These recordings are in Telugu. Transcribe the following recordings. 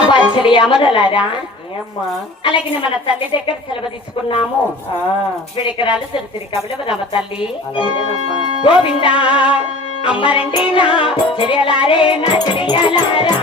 అబ్బాయి అమరలారా? ఏమ్మా అలాగే మన తల్లి దగ్గర సెలవు తీసుకున్నాము. ఆ, విడికరాలు సిరిసిరి కబలవదమ్మ తల్లి. అలాగేనమ్మా గోవింద అమ్మరండి నా చెరియలారే నా చెరియలారా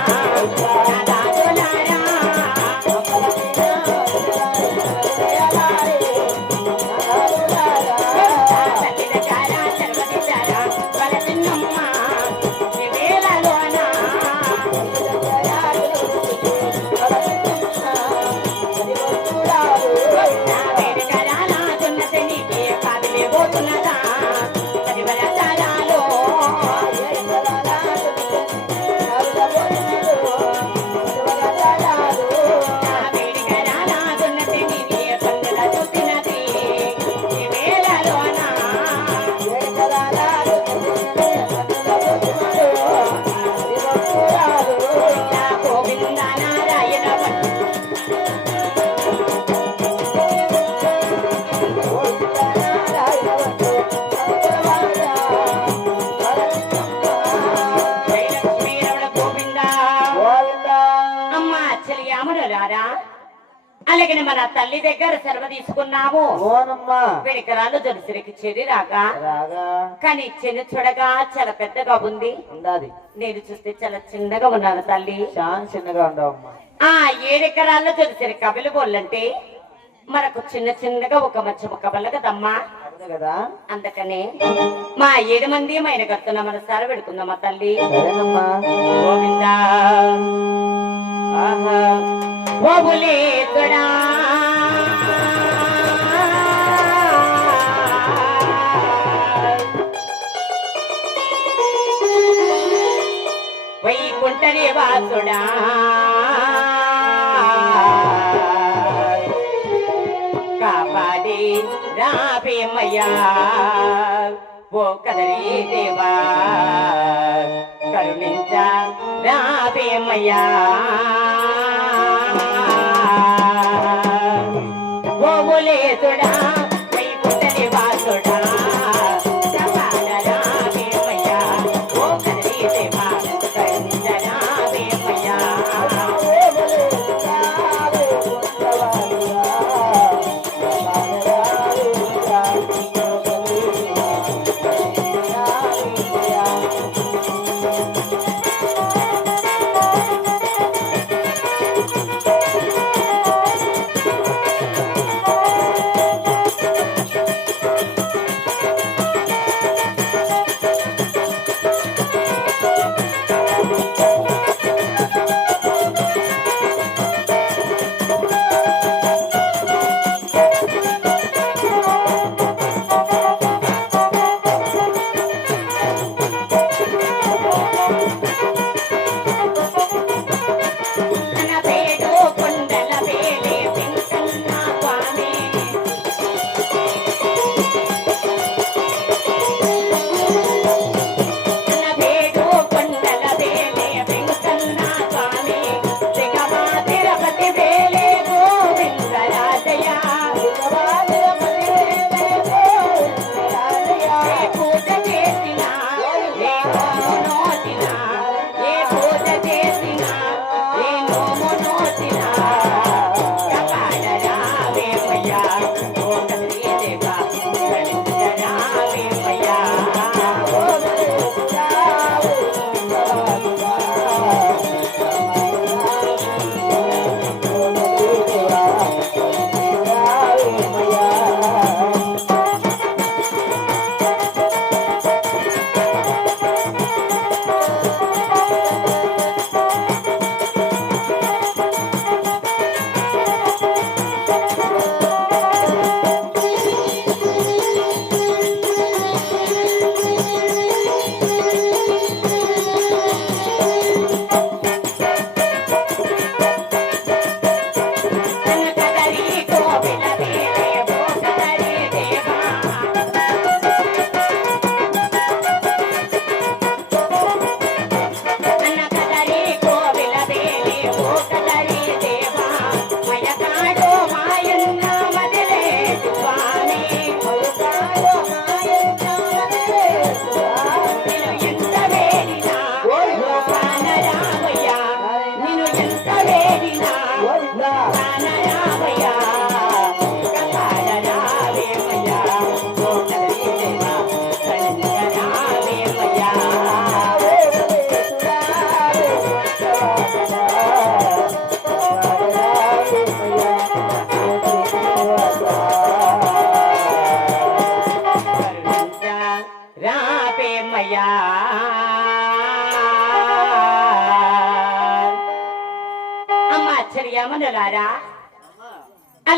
మన తల్లి దగ్గర సెలవు తీసుకున్నాము. ఓనమ్మా. వెడికరాలు జరుసరికి చెరి రాగా. రాగా. కానీ చిన్న చూడగా చాలా పెద్దగా ఉంది. నేను చూస్తే చాలా చిన్నగా ఉన్నాను తల్లి. చాలా చిన్నగా ఉండవమ్మా. ఆ ఏడెకరాల్లో జరుసరి కబలి బోళ్ళంటే మనకు చిన్న చిన్నగా ఒక మచ్చ కబల కదమ్మా. అంతే కదా? అందుకనే మా ఏడు మంది మైన కడుతున్నా మన సార పెడుకుందామా తల్లి. గోవిందా. ఆహా. ఓబులేతుడా వైకుంఠని వాసుడా. కాపాడి రాబేమయ్యా ఓ కదరీ దేవా. కరుణించ రాబేమయ్యా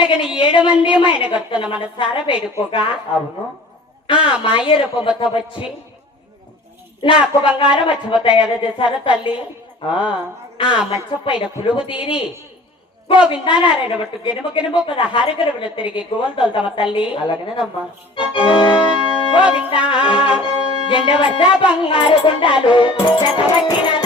అలాగే ఏడు మంది మైన కడుతున్న మన సార వేడుకోగా. అవును. ఆ మాయ రూపముతో వచ్చి నాకు బంగారం వచ్చమ తయారు చేశారు తల్లి. ఆ. మంచం పైన పులుగు తీరి గోవిందానారాయణ బట్టు గెనుము గెనుము పదహారు గరువులు తిరిగి గువ్వలు తోలుతామ తల్లి. గోవింద ఎండ వద్ద బంగారు కొండాలు అలా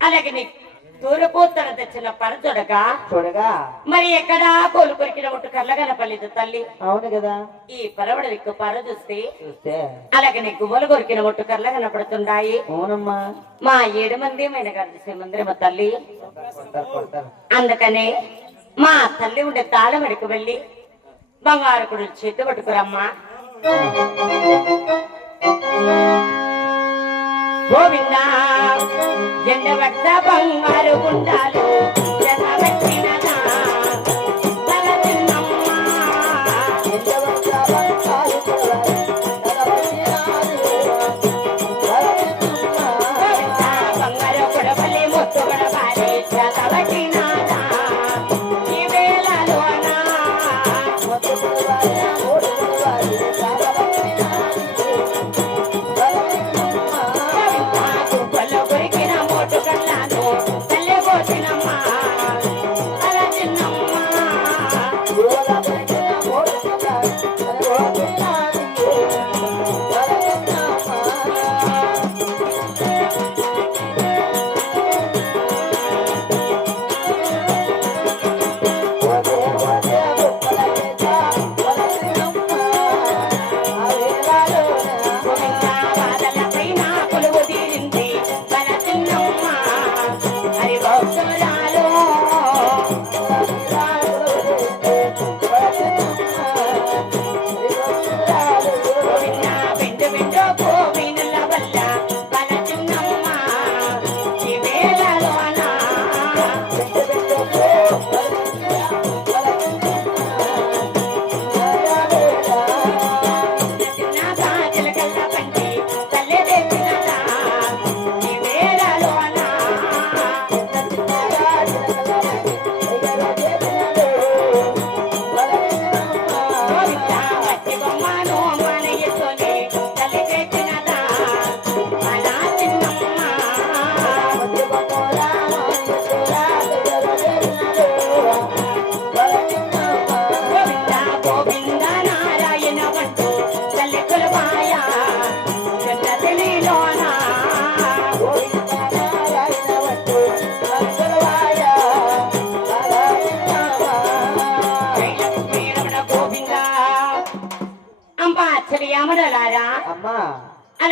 అలాగే నీ తూరుపూతన తెచ్చిన పరచొడగా చూడగా? మరి ఎక్కడా కోలు కొరికిన ఒట్టు కళ్ళ కనపలేదు తల్లి. అవును కదా. ఈ పరవడ దిక్కు పర చూస్తే చూస్తే? అలాగే నీ గువ్వలు కొరికిన ఒట్టు కళ్ళ కనపడుతున్నాయి. అవునమ్మా. మా ఏడు మంది మైన కలిసి మందిరమ తల్లి? అందుకనే మా తల్లి ఉండే తాళమెడకు వెళ్ళి బంగారు కుడు చేతి పట్టుకురమ్మా. గోవింద. జెండబట్ట బంగారు గుండాలు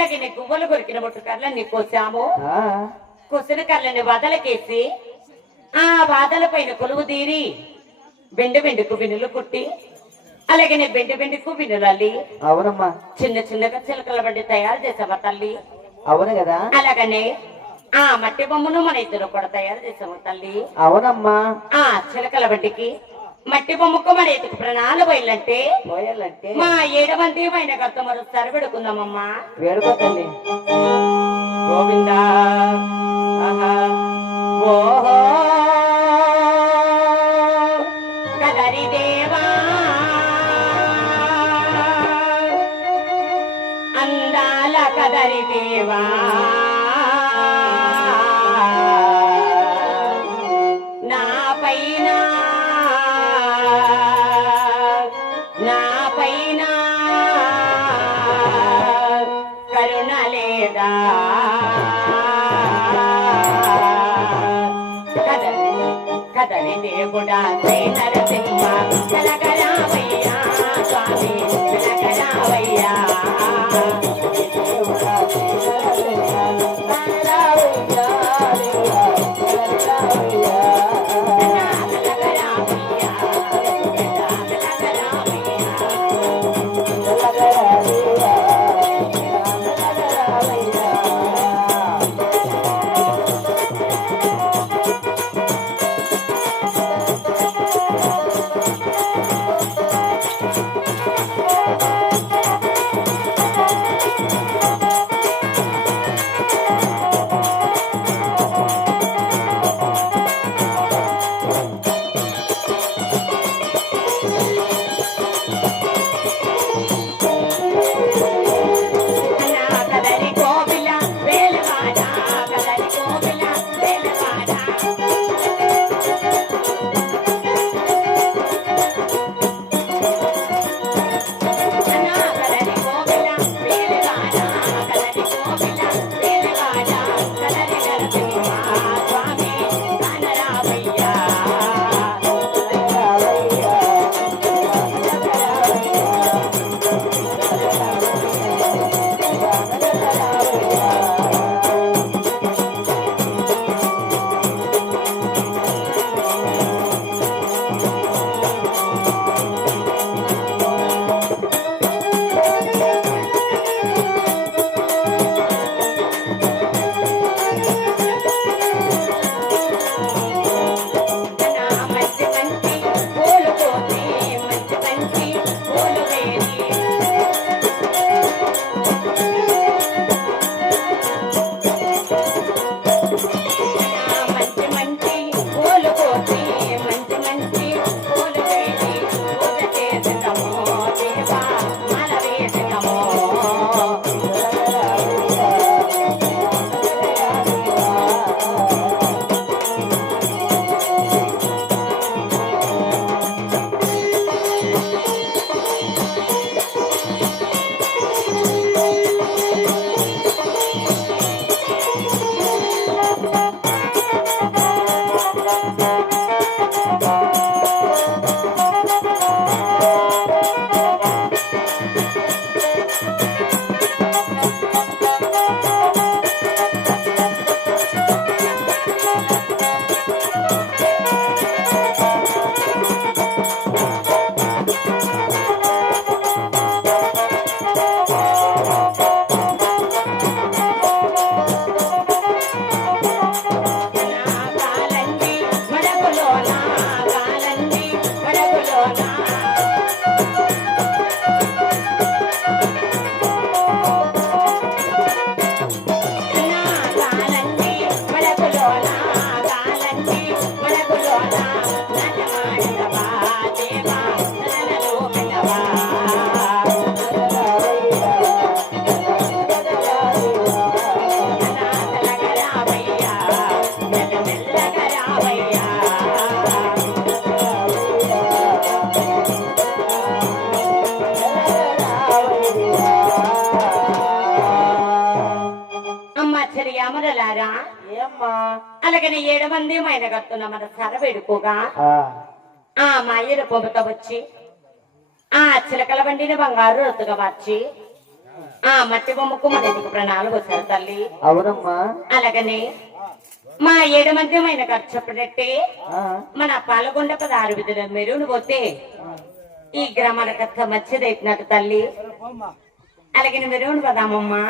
అలాగే నీ గువ్వలు కొరికిన బొట్టు కర్రని కోసాము. కుసిన కర్రని వదలకేసి ఆ వాదల పైన కొలువు తీరి బెండు బెండుకు బిన్నులు కుట్టి అలాగే నీ బెండు బెండుకు బిన్నులు అల్లి అవునమ్మా. చిన్న చిన్నగా చిలకల బండి తయారు చేసావా తల్లి? అవును కదా. అలాగనే ఆ మట్టి బొమ్మను మన ఇద్దరు కూడా తయారు చేసాము తల్లి. అవునమ్మా. ఆ చిలకల బండికి మట్టి బొమ్మకు మన ఎత్తుకు ప్రాణాలు బయలంటే పోయాలంటే? మా ఏడు మంది పైన కర్త మరోసారి పెడుకుందామమ్మా వేడుకో తల్లి గోవింద కదలి దేవుడా శ్రీ నరసింహ కలగ చెరి అమరలారా? అలాగనే ఏడు మంది మైన కత్తున్న మన సర వేడుకోగా. ఆ, మాయల పొమ్మతో వచ్చి ఆ చిలకల బండిని బంగారు రొత్తుగా మార్చి ఆ మట్టి బొమ్మకు మన ఇంటికి ప్రణాళిక వచ్చారు తల్లి. అవునమ్మా. అలాగనే మా ఏడు మంది మైన ఖర్చు చెప్పినట్టే మన పాలకొండ పదహారు విధుల మెరువును పోతే ఈ గ్రామాల కథ మంచిదైతున్నట్టు తల్లి. అలాగే మెరువును పదామమ్మా.